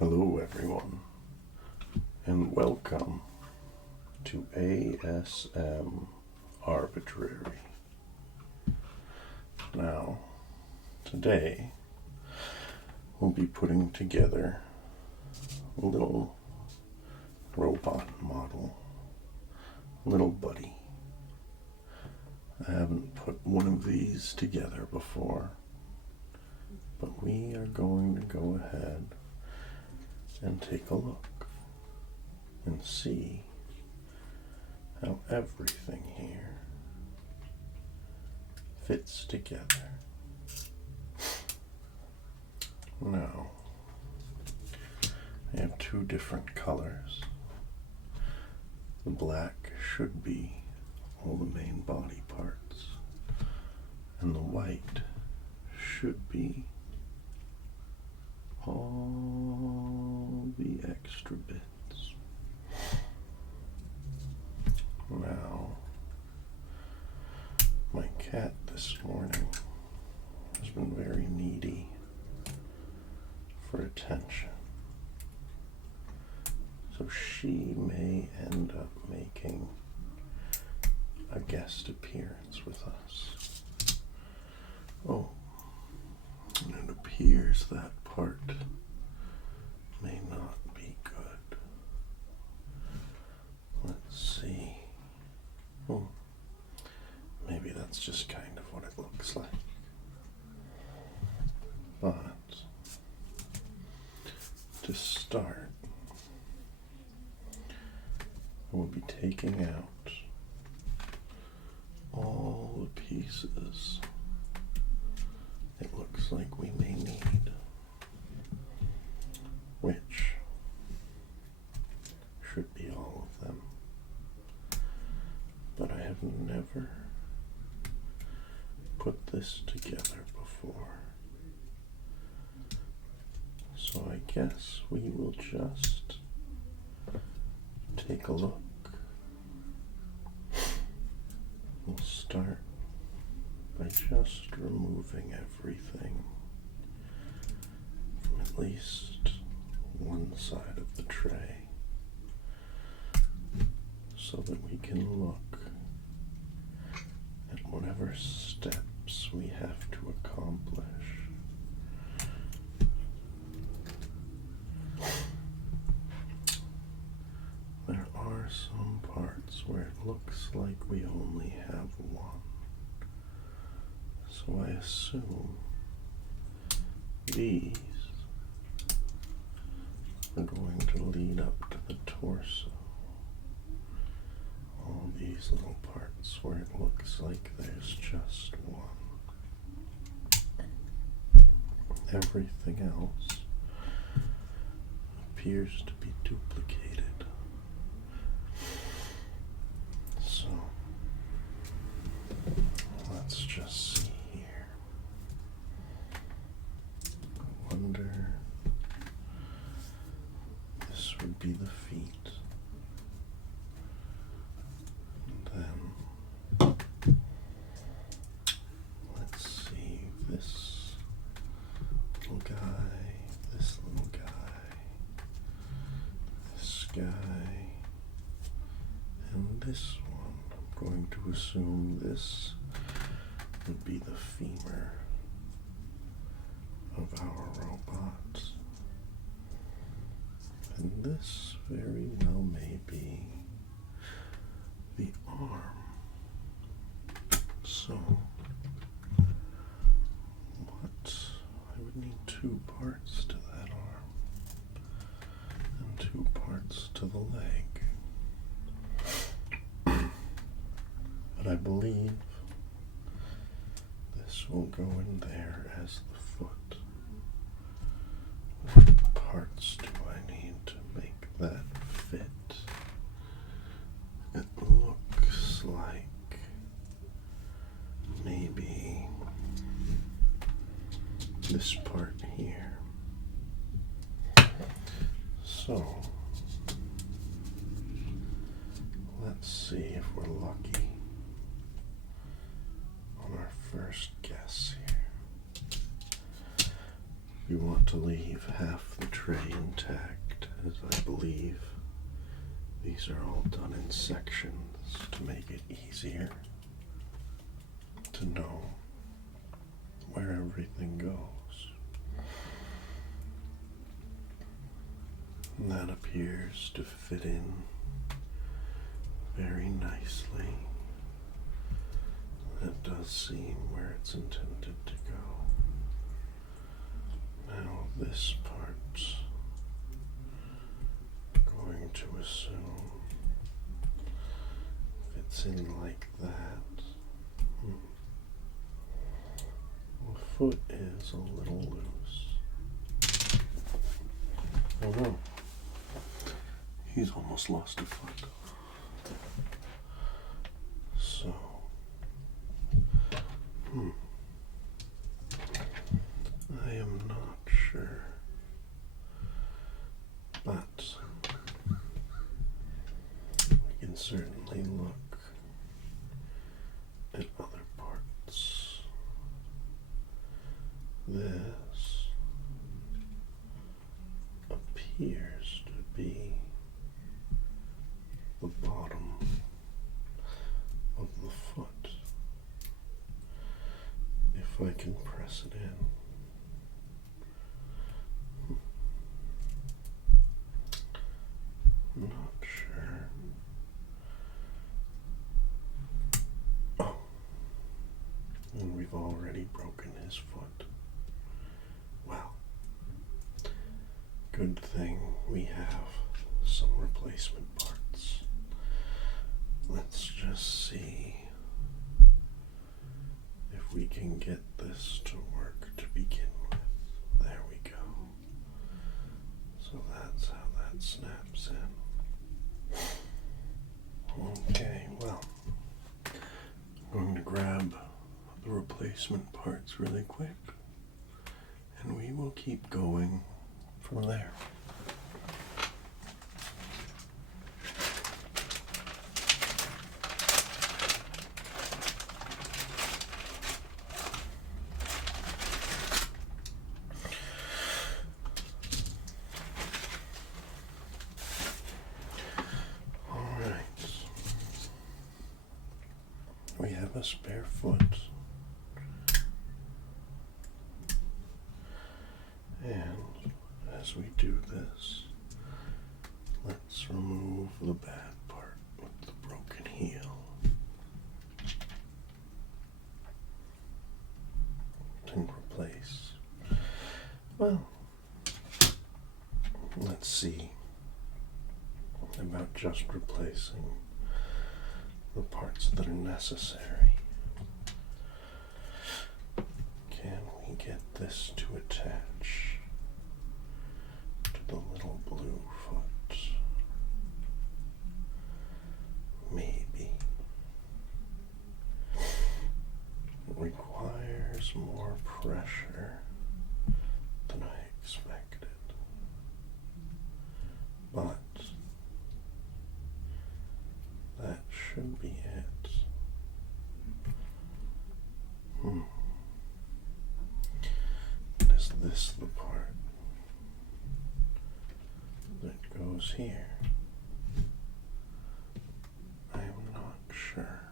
Hello, everyone, and welcome to ASM Arbitrary. Now, today we'll be putting together a little robot model, little buddy. I haven't put one of these together before, but we are going to go ahead and take a look and see how everything here fits together. Now, I have two different colors. The black should be all the main body parts, and the white should be all the extra bits. Now, my cat this morning has been very needy for attention, so she may end up making a guest appearance with us. Oh, and it appears that part may not be good. Let's see. Oh, maybe that's just kind of what it looks like. But to start, we'll be taking out all the pieces it looks like we may need, which should be all of them. But I have never put this together before, so I guess we will just take a look. We'll start by just removing everything from at least one side of the tray so that we can look at whatever steps we have to accomplish. There are some parts where it looks like we only have one. So I assume these are going to lead up to the torso. All these little parts where it looks like there's just one. Everything else appears to be duplicated. So let's just see here. I wonder, this would be the feet. And then let's see, this little guy, this little guy, this guy, and this one. I'm going to assume this would be the femur of our robot. And this very well may be the arm. So, I would need two parts to that arm and two parts to the leg. But I believe this will go in there as the foot. What parts do I need to make that fit? It looks like maybe this part here. So let's see if we're lucky on our first guess here. We want to leave half the tray intact, as I believe these are all done in sections to make it easier to know where everything goes. And that appears to fit in very nicely. That does seem where it's intended to go. Now this part's going to assume fits in like that. The foot is a little loose. Oh no. He's almost lost a foot. So, I am not sure, but we can certainly look at other parts. This appears to be the bottom of the foot. If I can press it in. Not sure. Oh, and we've already broken his foot. Well, good thing we have some replacement parts. Let's just see if we can get this to work to begin with. There we go. So that's how that snaps in. Okay, well, I'm going to grab the replacement parts really quick, and we will keep going from there. We have a spare foot, and as we do this, let's remove the bad part with the broken heel and replace. Well, let's see about just replacing the parts that are necessary. Can we get this to attach to the little blue foot? Maybe. It requires more pressure than I expected. But that should be it. Is this the part that goes here? I am not sure.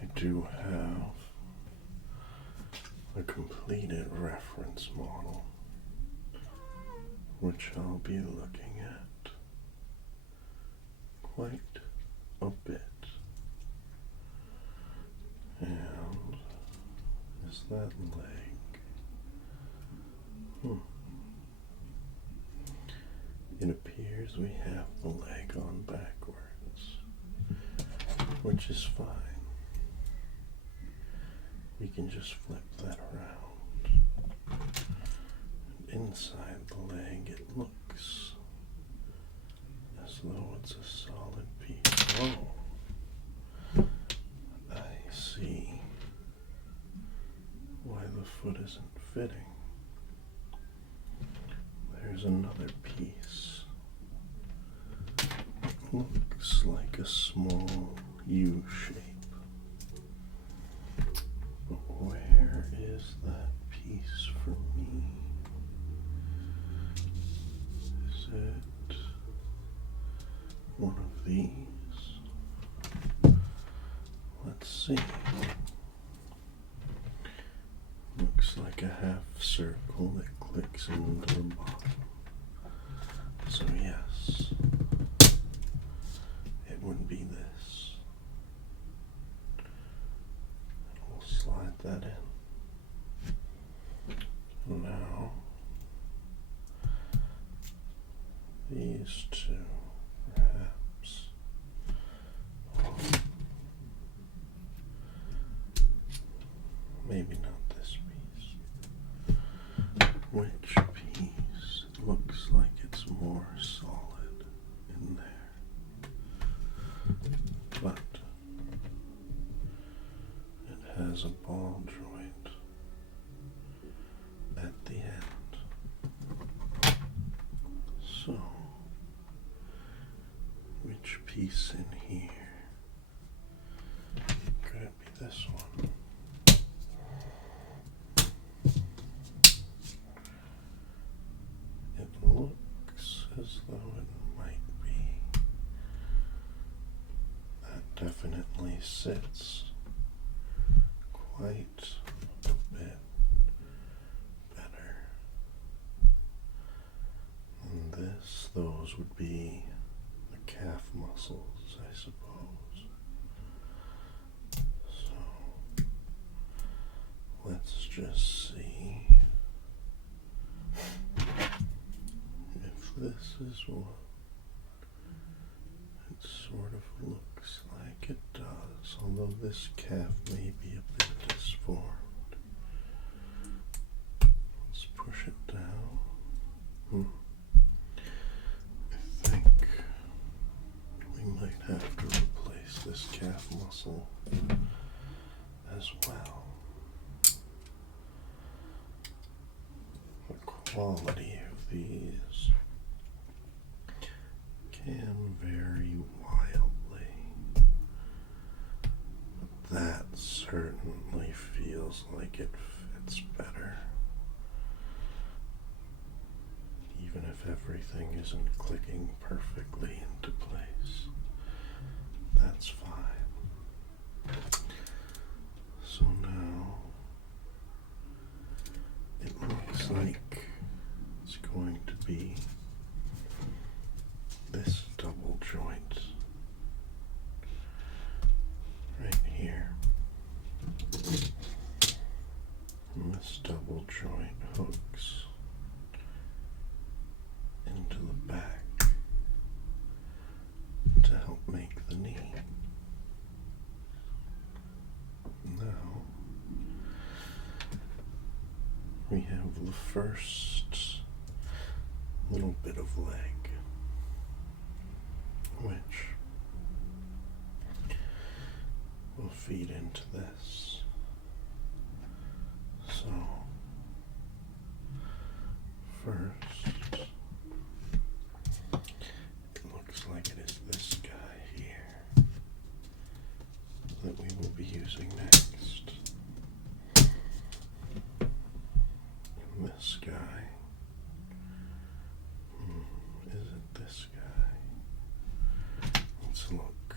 I do have a completed reference model, which I'll be looking at quite a bit. And is that leg? It appears we have the leg on backwards, which is fine. We can just flip that around. And inside the leg, it looks as though it's a solid piece. Oh, I see why the foot isn't fitting. There's another piece. Looks like a small U shape. But where is that piece one of these. Let's see. Looks like a half circle that clicks into the bottom. So yes, it would be this. We'll slide that in. Now, these two, perhaps. Maybe not this piece. Which piece looks like it's more solid in there? But it has a ball joint at the end. So, which piece in here? Could it be this one? It looks as though it might be. That definitely sits quite a bit better. And this, those would be the calf muscles, I suppose. So, let's just see if this is what it sort of looks like it does, although this calf may be a bit disformed. Let's push it down. I think we might have to replace this calf muscle as well. The quality of these can vary wildly, but that certainly feels like it fits better. Even if everything isn't clicking perfectly into place, that's fine. So now it looks like it's going to be this double joint right here. And this double joint hooks into the back to help make the knee. Now we have the first little bit of leg, which will feed into this. So first, it looks like it is this guy here that we will be using next. And this guy, is it this guy? Let's look.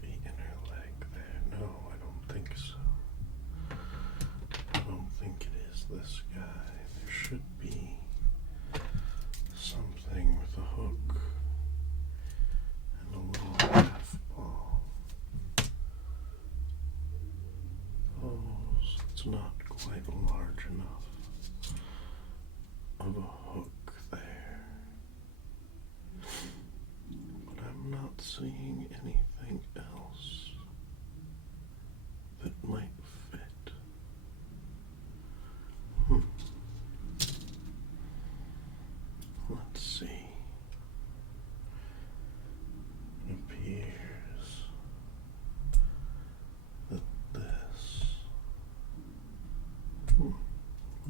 The inner leg there. No, I don't think so. I don't think it is this guy. There should be something with a hook and a little half ball. Oh, so it's not quite large enough of a hook there. But I'm not seeing anything else that might fit. Let's see. It appears that this. What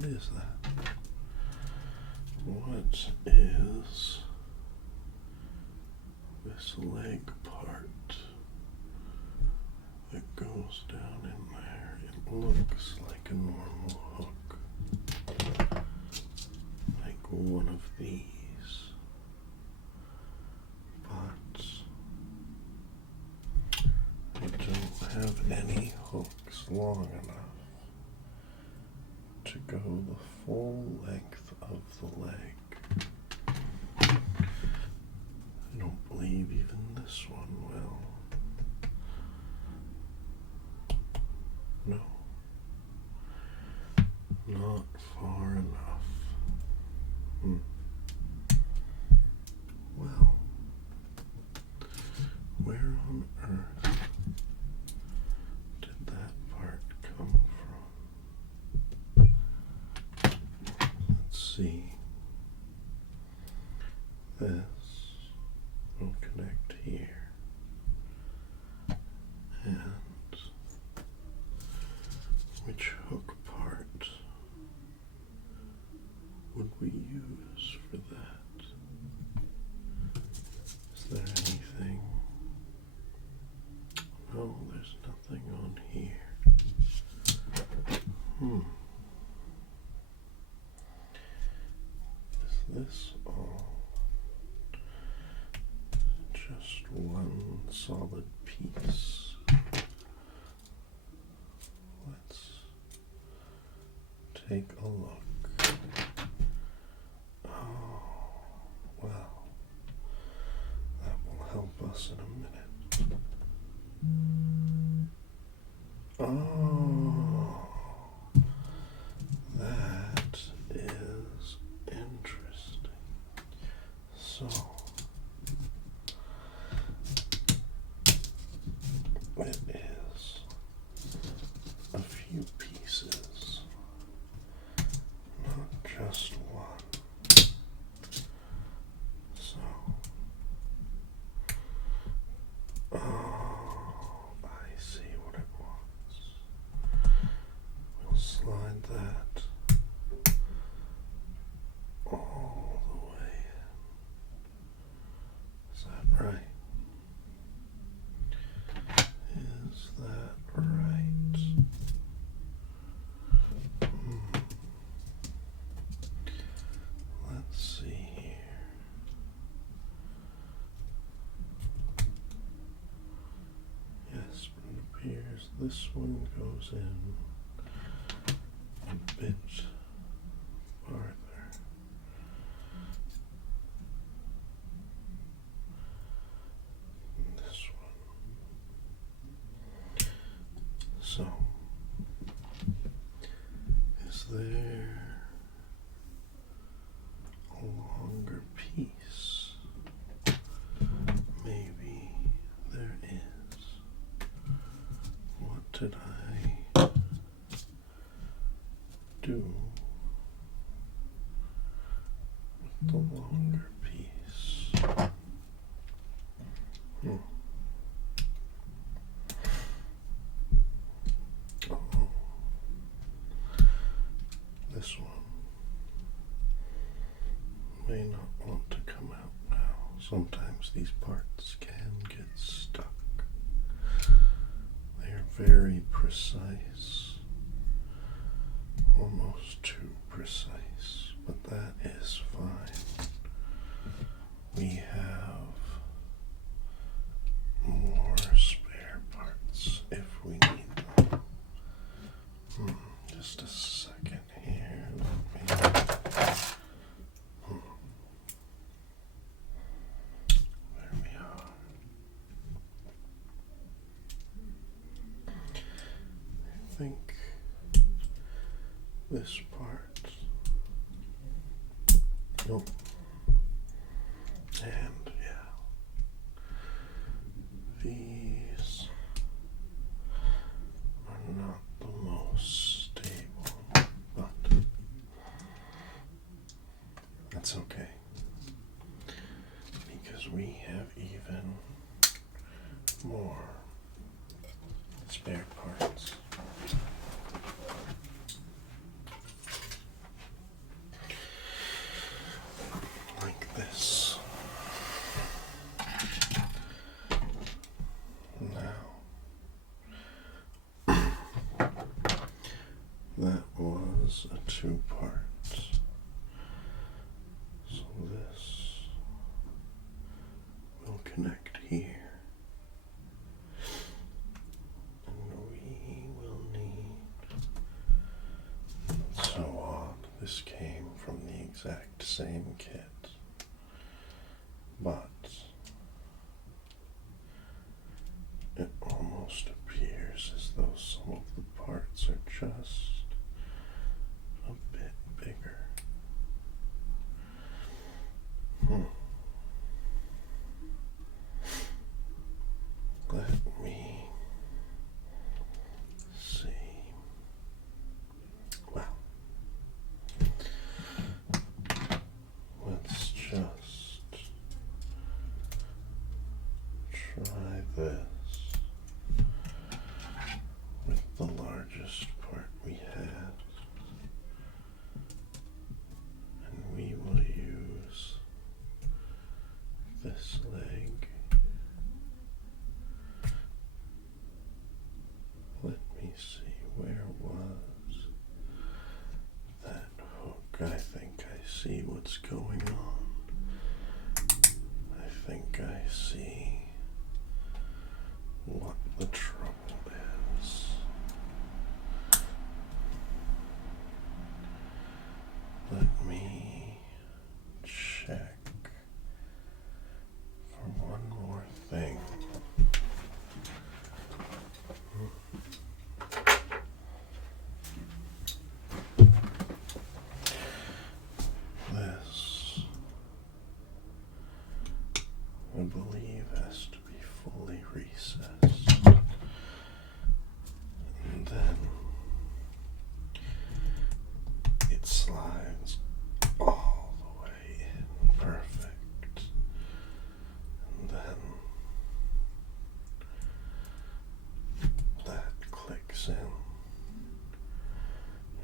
is that? What is this leg part that goes down in there? It looks like a normal hook, like one of these, but long enough to go the full length of the leg. I don't believe even this one will. No, not far enough. Well, where on earth did that part come from? Let's see. This will connect here. And which hook part would we use for that? Is there anything? No, there's nothing on here. Is this all just one solid piece? Let's take a look. Oh, well, that will help us in a minute. Oh, that is interesting. So, it is a few pieces, not just one. So, I see what it was. We'll slide that all the way in. Is that right? Is that right? Let's see here. Yes, but it appears this one goes in a bit farther. This one. So, is there a longer piece? Maybe there is. What did I do with the longer piece? Oh, this one may not want to come out now. Sometimes these parts can get stuck. They are very precise, almost too precise, but that is fine. We have more spare parts if we need them. Just a second here. Let me. There we are. I think this part. Nope. And yeah. These are not the most stable, but that's okay, because we have even more spare parts. Like this. Now, that was a two-part. So this will connect here. And we this came from the exact same kit, but it almost appears as though some of the parts are just a bit bigger. Let me see. Well, let's just try this with the largest part we have, and we will use this leg. Let me see, where was that hook? I think I see what's going on. I think I see what the trouble is. Let me check for one more thing. This, I believe, has to be fully recessed. And then it slides all the way in perfect. And then that clicks in.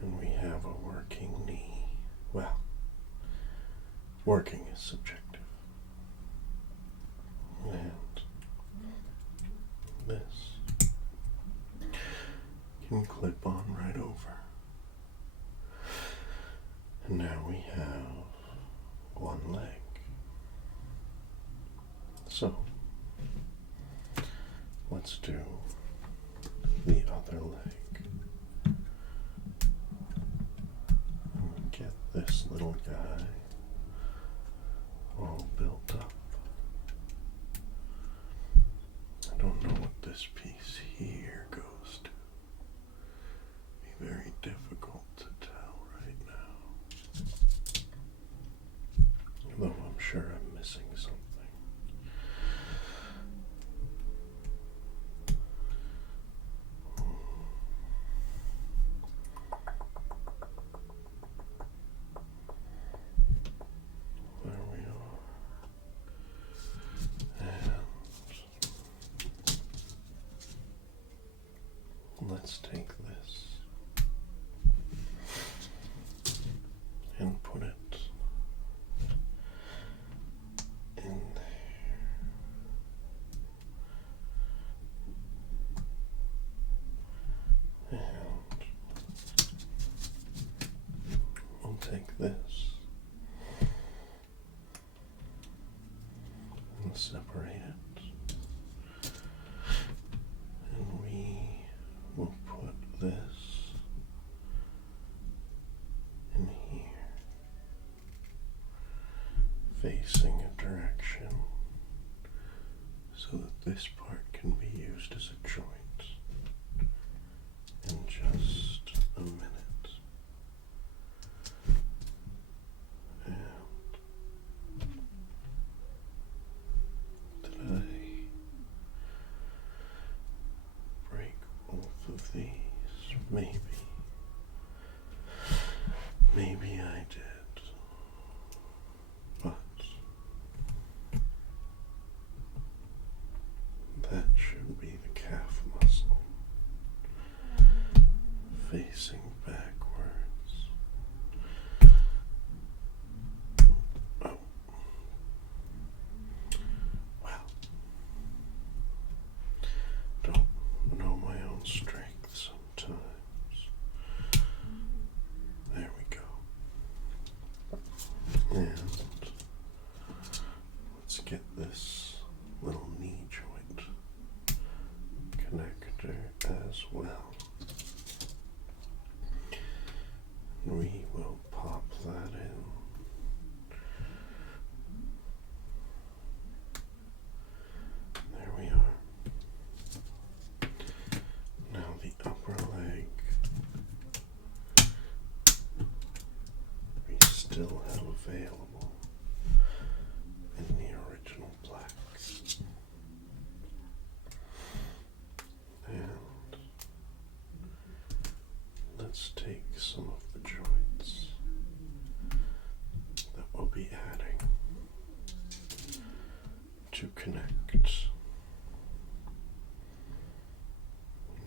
And we have a working knee. Well, working is subjective. And this can clip on right over. And now we have one leg. So, let's do the other leg. And get this little guy all built up. I don't know what this piece here goes to. Be very difficult to tell right now. Though I'm sure I'm missing something. There we are. And let's take this and put it in there. And we'll take this and separate it. And we will put this in here, facing a direction so that this part can be used as a joint in just a minute. And did I break both of these? Maybe. Maybe I did. But that should be the calf muscle facing backwards. Oh. Well, don't know my own strength sometimes. There we go. And let's get this little knee joint connector as well. We will pop still have available in the original black. And let's take some of the joints that we'll be adding to connect.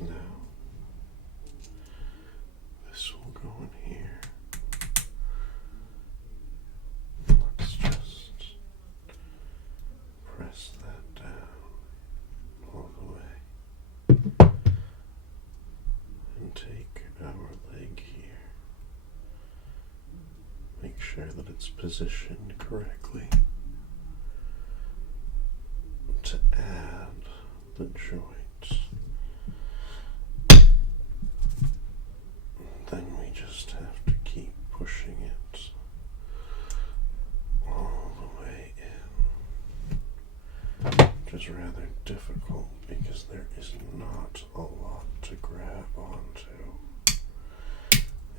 Now, this will go in here. Let's just press that down all the way and take our leg here. Make sure that it's positioned correctly to add the joints. Then we just have to keep pushing it all the way in, which is rather difficult because there is not a lot to grab onto,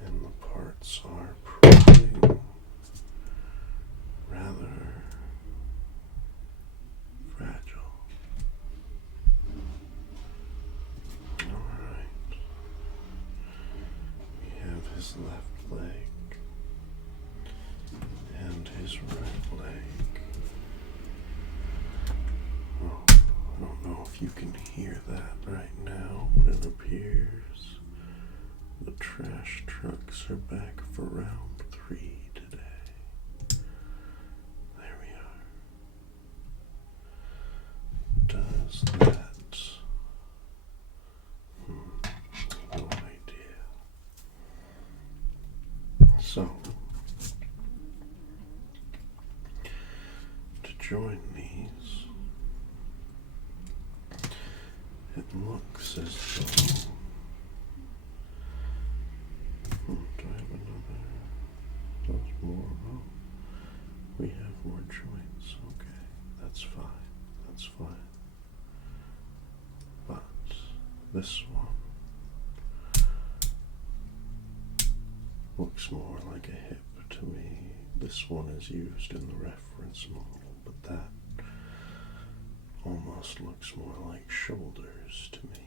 and the parts are proving rather fragile. Alright. We have his left leg and his right leg. Oh, I don't know if you can hear that right now, but it appears the trash trucks are back for round 3 today. There we are. Does that? No idea. So, to join these, it looks as though. Do I have another? Those more? Oh, we have more joints. Okay, that's fine. That's fine. But this one looks more like a hip to me. This one is used in the reference model, but that almost looks more like shoulders to me.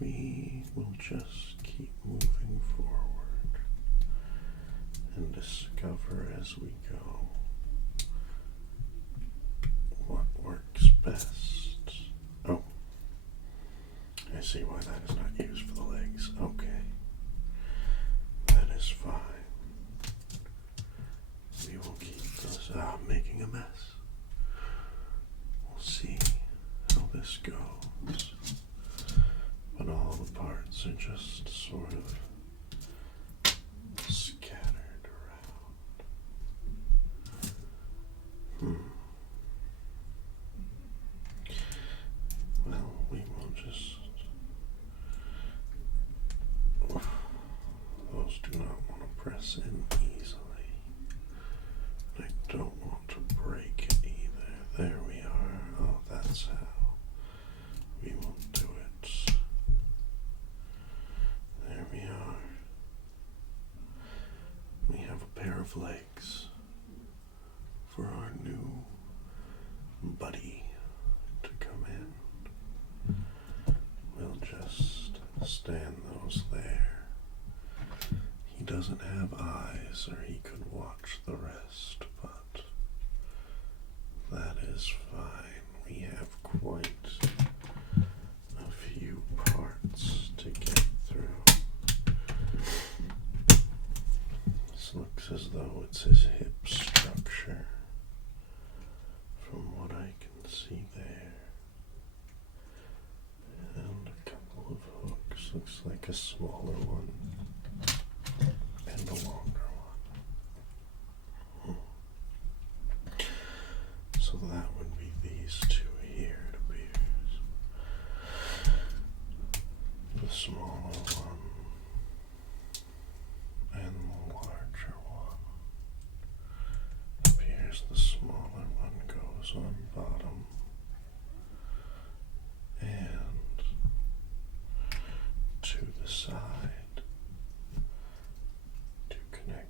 We will just keep moving forward and discover as we go what works best. Oh, I see why that is not used for the legs. Okay. That is fine. We will keep those. I'm making a mess. We'll see how this goes. But all the parts are just sort of scattered around. Well, we will just. Those do not want to press in easily. I don't want to break it either. There we are. Oh, that's how we will do it. There we are. We have a pair of legs for our new buddy to come in. We'll just stand those there. He doesn't have eyes, or he could watch the rest, but that is fine. We have quite a few parts to get through. This looks as though it's his hip structure, from what I can see there. And a couple of hooks. Looks like a smaller one and a longer one. So that would be these two here, it appears. The smaller one and the larger one. Appears the smaller one goes on bottom and to the side to connect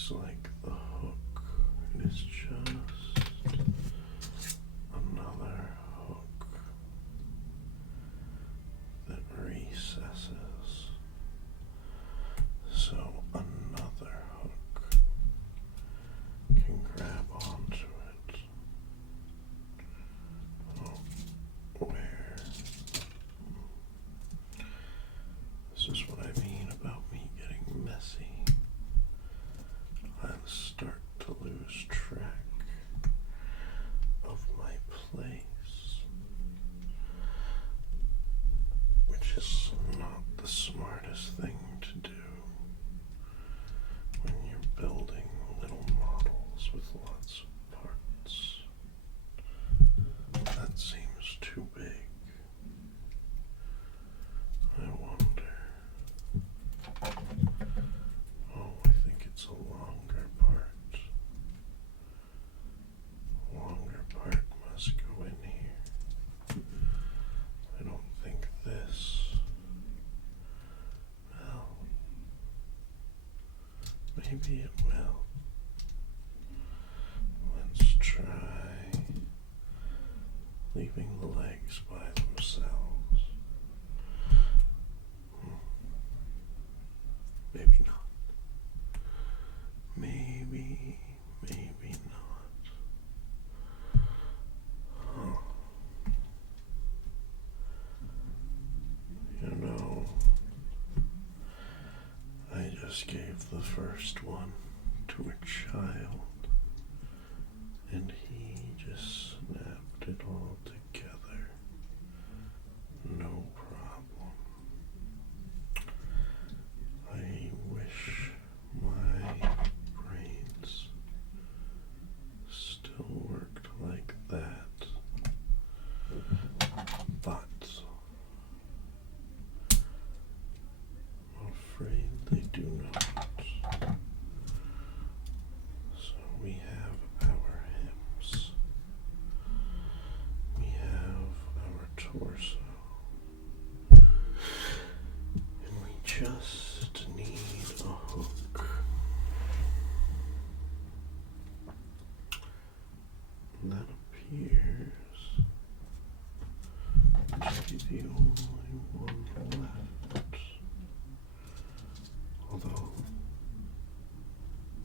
looks like the hook is just another hook that recesses. So another hook can grab onto it. Oh, where? This is what I mean about me getting messy. I'll start to lose track of my place, which is not the smartest thing to do when you're building little models with lots of parts. That seems too big. I wonder. Oh, I think it's a longer part. Longer part must go in here. I don't think this. Well, maybe it will. Let's try leaving the legs by themselves. Maybe not. Maybe not. Huh. You know, I just gave the first one to a child, and he just snapped it all together. No problem. I wish my brains still worked like that, but I'm afraid they do not. So we have our hips, we have our torso, and we just need a hook. And that appears to be the only one left. Although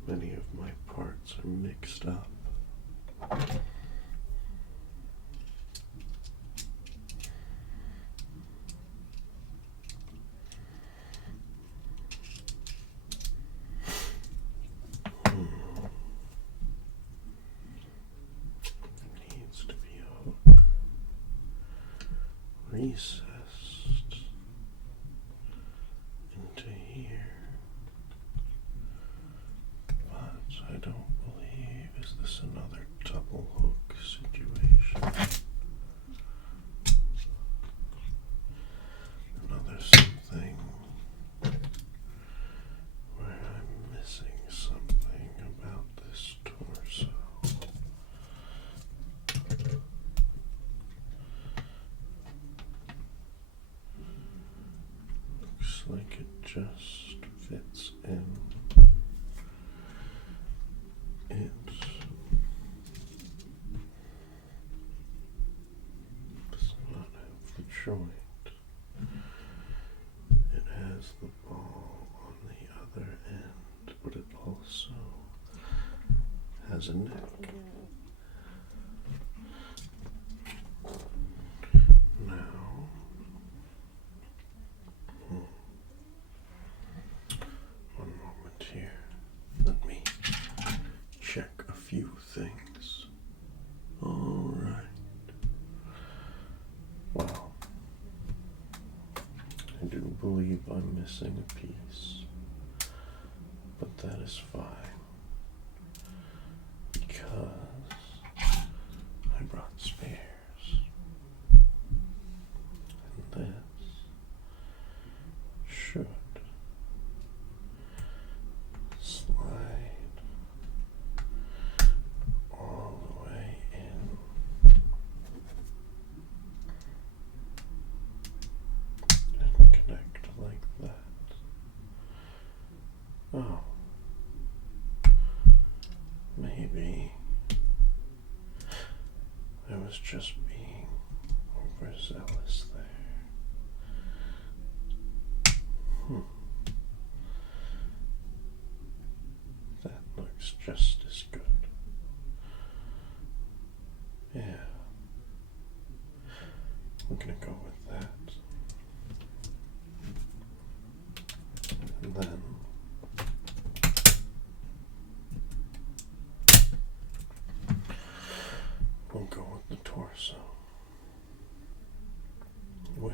many of my parts are mixed up. Needs to be a hook recessed into here, but I don't believe, is this another double hook situation? Another something where I'm missing something about this torso. Looks like it just fits in. It does not have the joint. It has the ball on the other end, but it also has a neck. Now, one moment here. Let me check a few things. All right. Wow. I do believe I'm missing a piece, but that is fine because I brought spares. And this should slide all the way in and connect like that. Oh, was just being overzealous there. That looks just as good. Yeah. We're gonna go with that. And then we'll go with the torso, which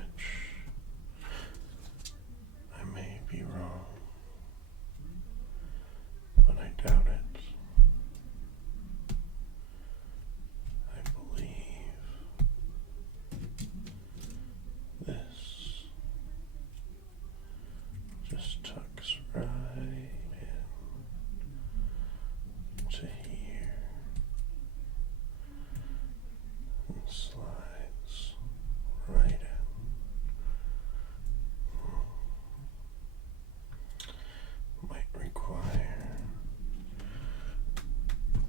I may be wrong, but I doubt it. I believe this just tucks right in to here and slides right in. Might require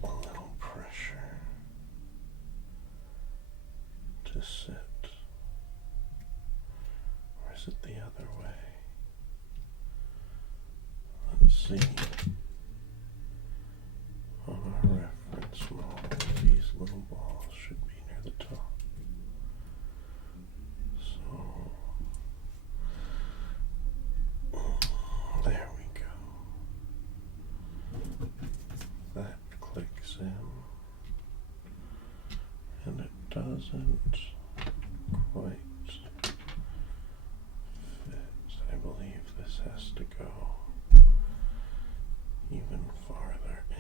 a little pressure to sit. Or is it the other way? Let's see. On our reference model, these little balls should be near the top. So, there we go. That clicks in, and it doesn't quite fit. I believe this has to go even farther in.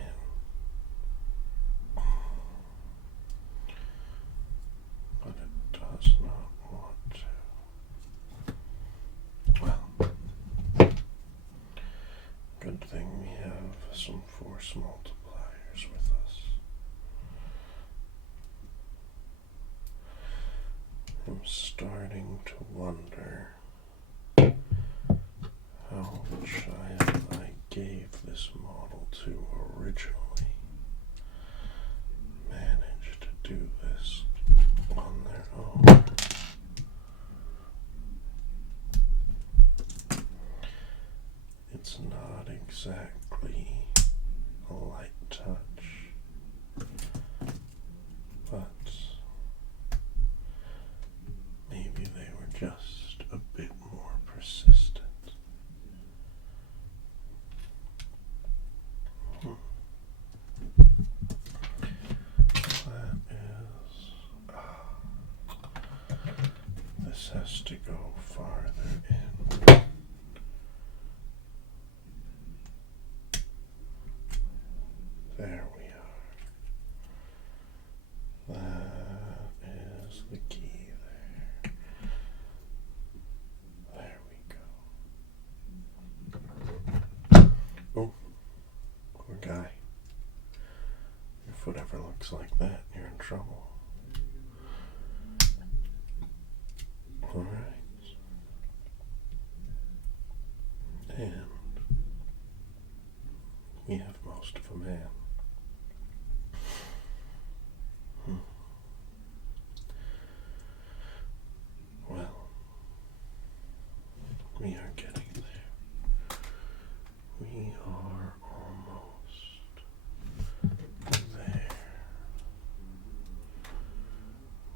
But it does not want to. Well, good thing we have some force multipliers with us. I'm starting to wonder how the child I gave this model to originally managed to do this on their own. It's not exactly a light touch, but maybe they were just a bit more persistent. That is, this has to go farther in. There we are. That is the key there. There we go. Oh, poor guy. If foot ever looks like that, you're in trouble. Alright. And we have most of a man. Well, we are getting there. We are almost there.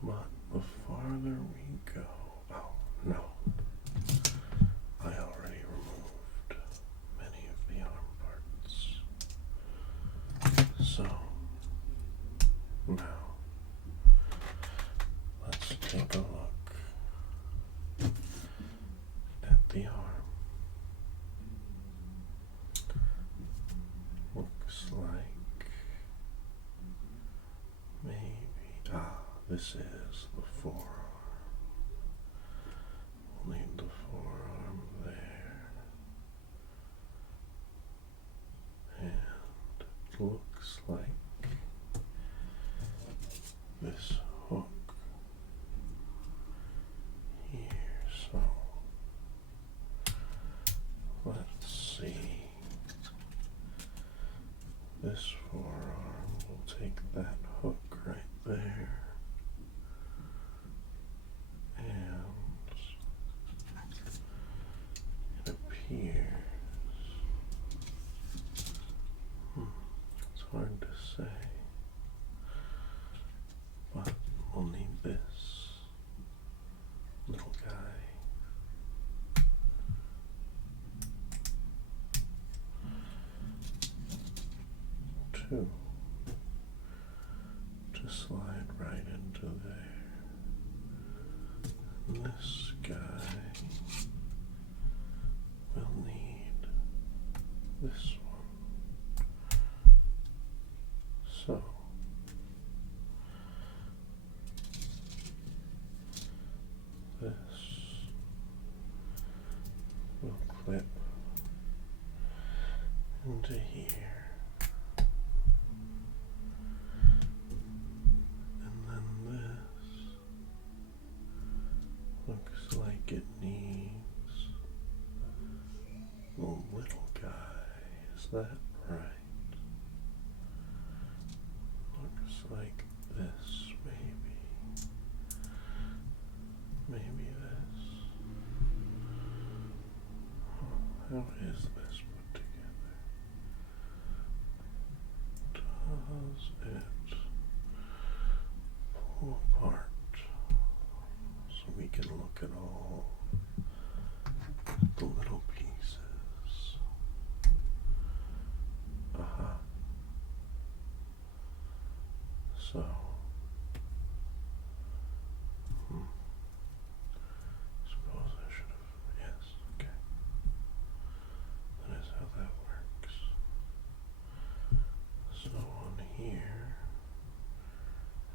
But the farther we go, oh no, I already removed many of the arm parts. So now let's take a look at the arm. Looks like maybe, this is the forearm. We'll need the forearm there. And it looks like this hook here. So let's see. This forearm will take that hook right there too to slide right into there. And this guy will need this one. So this will clip into here, and then this looks like it needs a little guy. Is that right? Looks like this, maybe. Maybe this. How is this put together? Does it pull apart so we can look at all the little pieces? Aha. So, suppose I should have, yes, okay. That is how that works. So on here,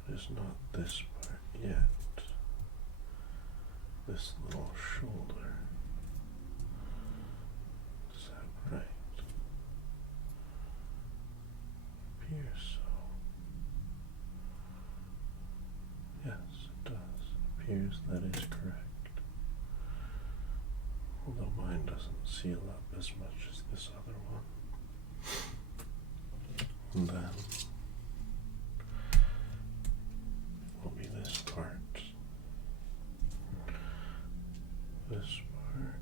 it is not this part yet. This little shoulder. Is that right? Appears so. Yes, it does. Appears that is correct. Although mine doesn't seal up as much as this other one. And then will be this part. This part.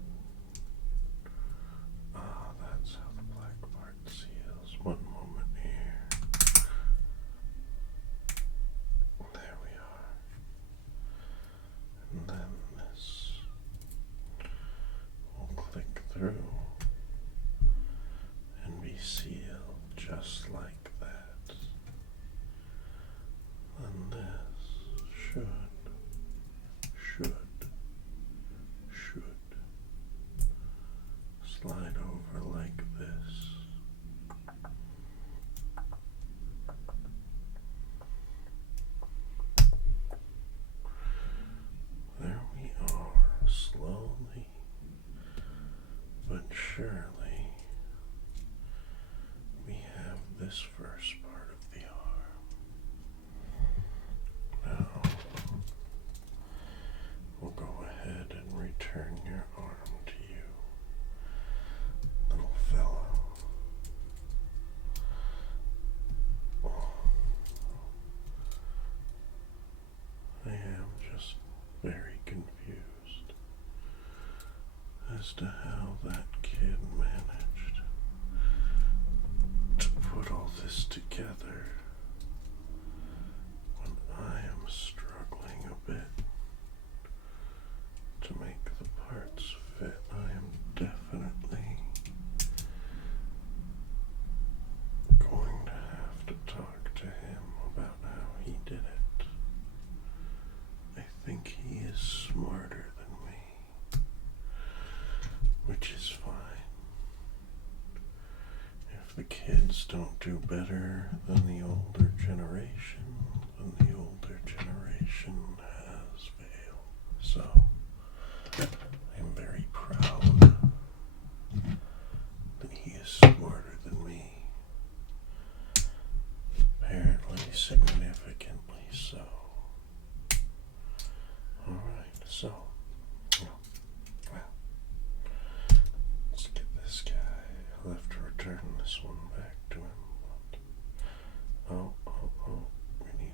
Ah, that's how the black part seals. One moment here. There we are. And then this will click through and be sealed just like that. And this should slide over like this. There we are, slowly but surely we have this first part of the arm. Now we'll go ahead and return your arm to you, little fellow. I am just very confused as to how that kid managed to put all this together when I am struggling a bit to make the parts fit. I am definitely going to have to talk to him about how he did it. I think he is smarter than me, which is fine. If the kids don't do better than the older generation, then the older generation has failed. So, I'm very proud that he is smarter than me. Apparently significantly so. Alright, so, well, let's get this guy. I'll have to return this one back to him. Oh, we need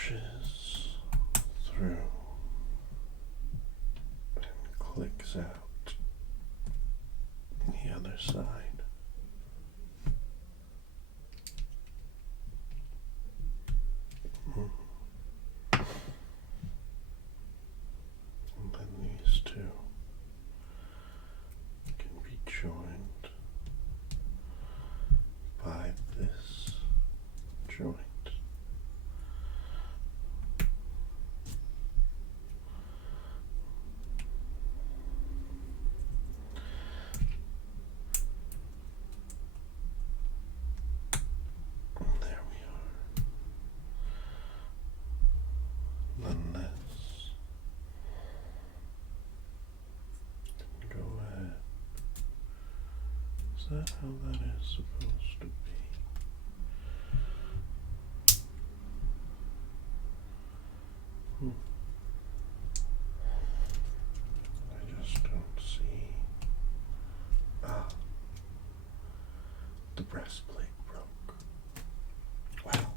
pushes through and clicks out the other side. And then these two can be joined by this joint. There we are. Then this. Go ahead. Is that how that is supposed to be? I just don't see. Ah. The breastplate broke. Wow.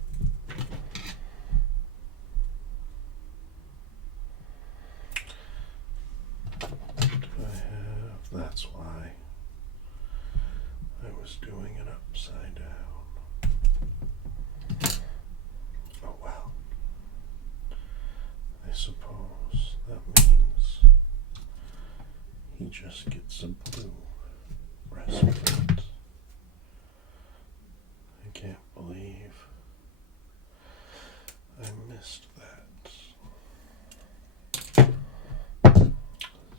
Do I have? That's why I was doing it upside down. Oh well. I suppose that means he just gets a blue breastplate. I can't believe I missed that.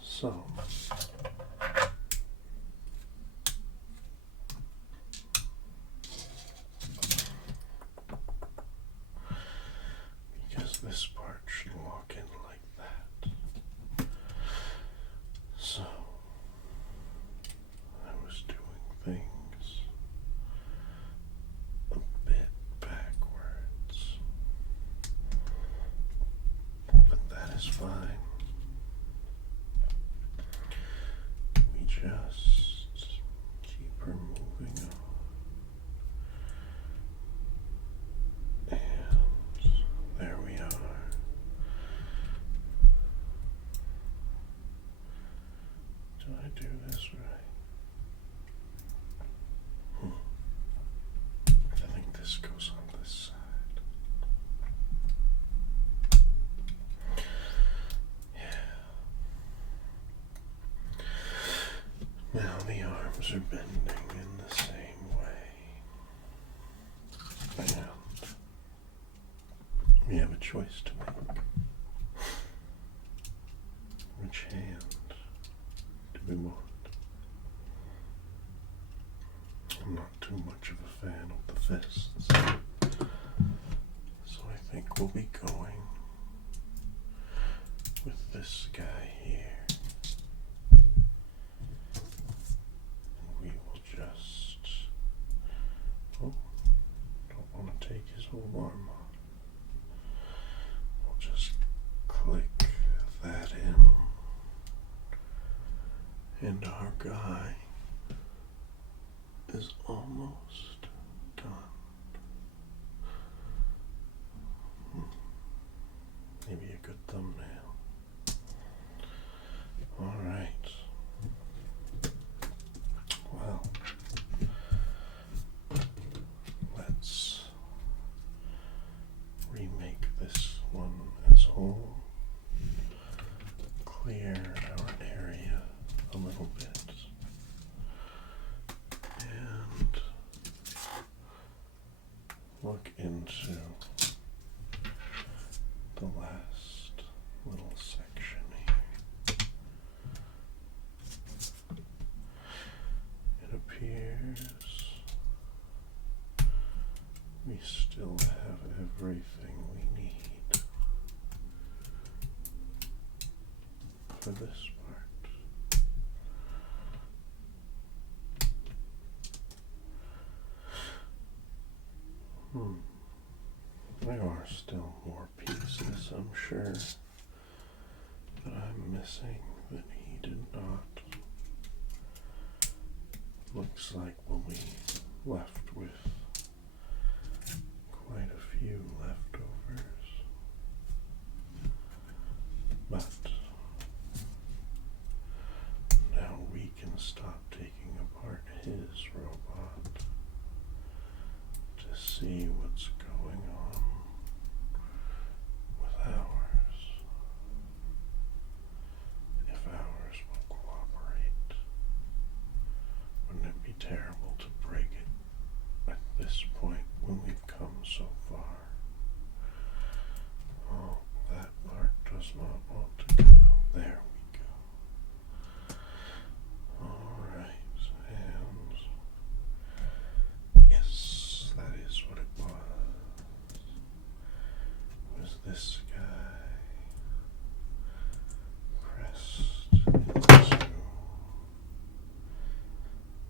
So, because this part should lock in like that. So, I was doing things a bit backwards, but that is fine. We just keep her moving on. And there we are. Do I do this right? I think this goes on this side. Yeah. Now the arms are bending in the same way. And we have a choice to make. Which hand do we want? I'm not too much of a fan of the fists, so I think we'll be going with this guy here. And we will just, oh, don't want to take his whole arm off. We'll just click that in, and our guy is almost done. Maybe a good thumbnail. All right. Well, let's remake this one as whole. Clear our area a little bit. And look into the last little section here. It appears we still have everything we need for this part. There are still more pieces, I'm sure, that I'm missing that he did not. Looks like we'll be left with quite a few leftovers. see what's going on with ours. If ours will cooperate, wouldn't it be terrible to break it at this point when we've come so far? Oh, that part does not want to come out. There we go. Alright, and yes, that is what it was. It was this guy pressed into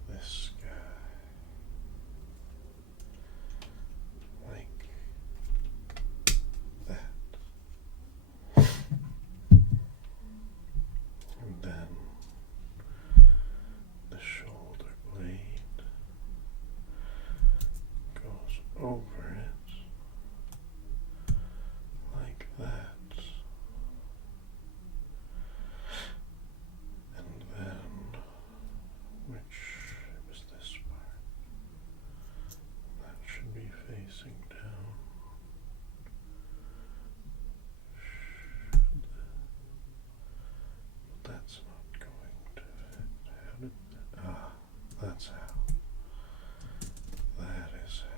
this guy like that. And then the shoulder blade goes over it like that. And then, which was this part? That should be facing down. That's not going to fit. How did that? Ah, that's how. That is how.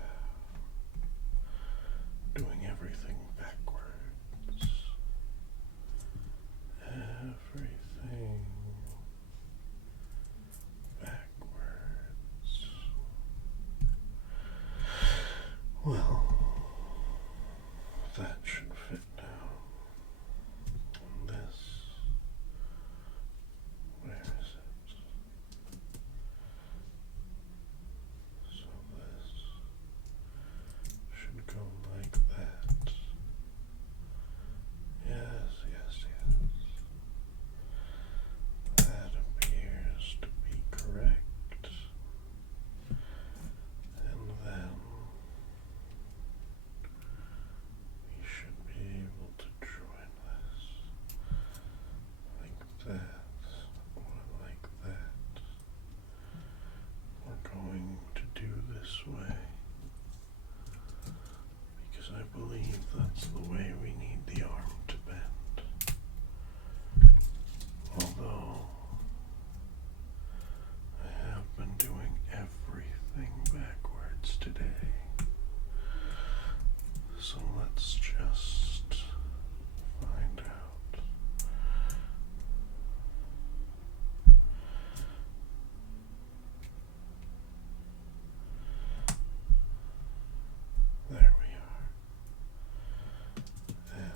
Doing everything backwards. Everything backwards. Well, that should fit now. And this, where is it? So this should go like that. Yes, yes, yes. That appears to be correct. And then we should be able to join this like that or like that. We're going to do this way because I believe that's the way we need the arm to bend. Although I have been doing everything backwards today. So let's just find out. There we are. And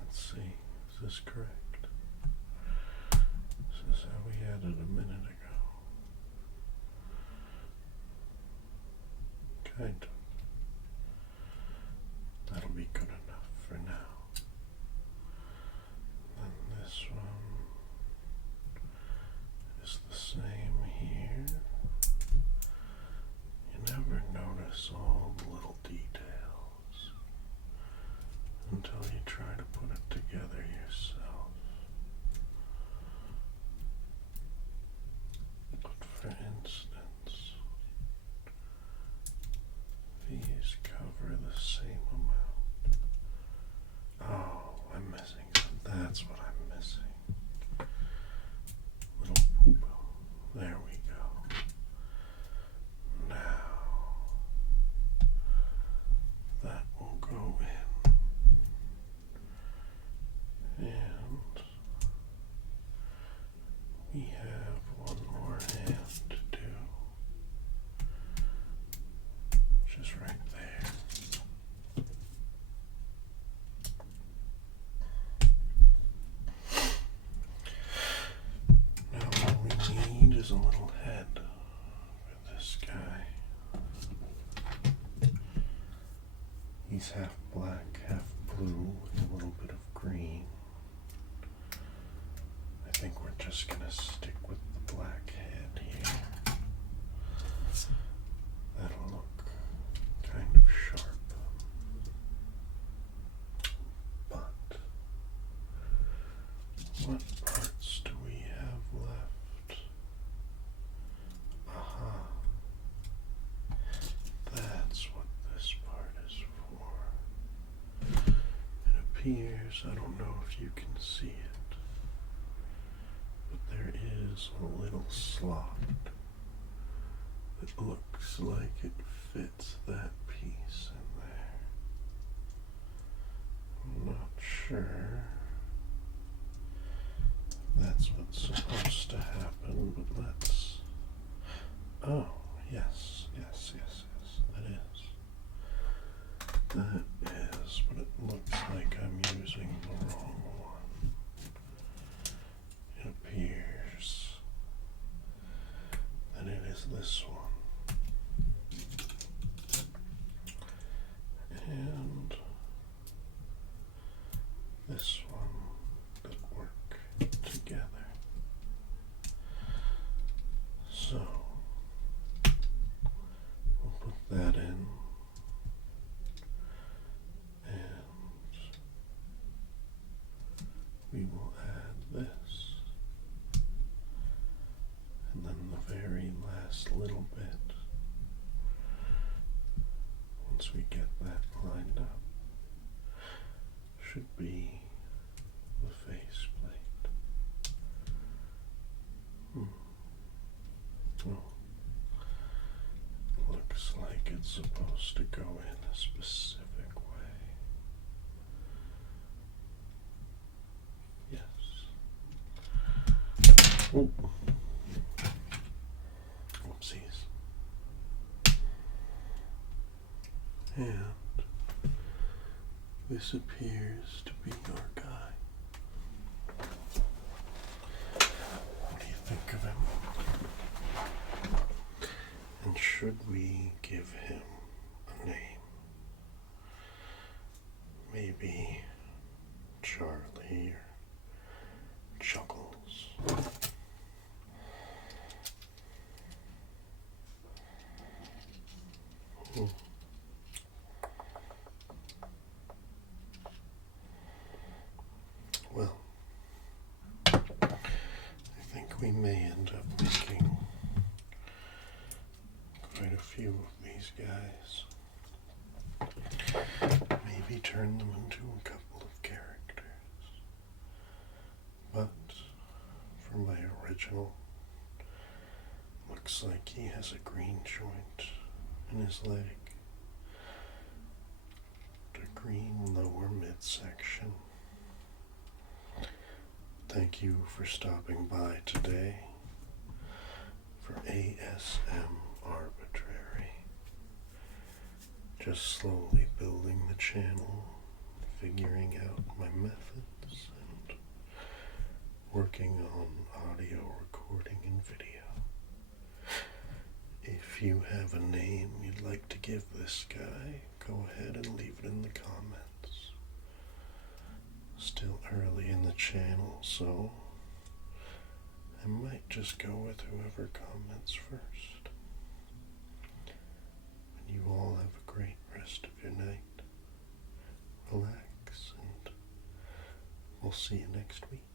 let's see, is this correct? This is how we had it a minute ago. Kind of. That'll be good enough for now. Then this one is the same here. You never notice all the little details until you try to put it together yourself. But for instance, these cover the same amount. Oh, I'm missing some. That's what I'm missing. Little poop. There we go. Now, that will go in. And we have one more hand to do, which is right there. Now all we need is a little head for this guy. He's half black, half blue, with a little bit of green. I think we're just gonna stick with the black head here. That'll look kind of sharp. What parts do we have left? Aha. That's what this part is for. It appears, I don't know if you can see it, but there is a little slot that looks like it fits that piece in there. I'm not sure that's what's supposed to happen, but let's... Oh, yes, that is, but it looks like I'm using the wrong one. It appears that it is this one. And this one that work together. So we'll put that in, and we will add this, and then the very last little bit, once we get that lined up, should be the faceplate. Well, looks like it's supposed to go in a specific way. Yes. Oh. Whoopsies. And this appears to be our guy. What do you think of him? And should we give him a name? Maybe Charlie or Chuckles. Well, I think we may end up making quite a few of these guys. Maybe turn them into a couple of characters. But for my original, looks like he has a green joint in his leg, a green lower midsection. Thank you for stopping by today for ASM Arbitrary. Just slowly building the channel, figuring out my methods, and working on audio recording and video. If you have a name you'd like to give this guy, go ahead and leave it in the comments. Still early in the channel, so I might just go with whoever comments first. And you all have a great rest of your night. Relax, and we'll see you next week.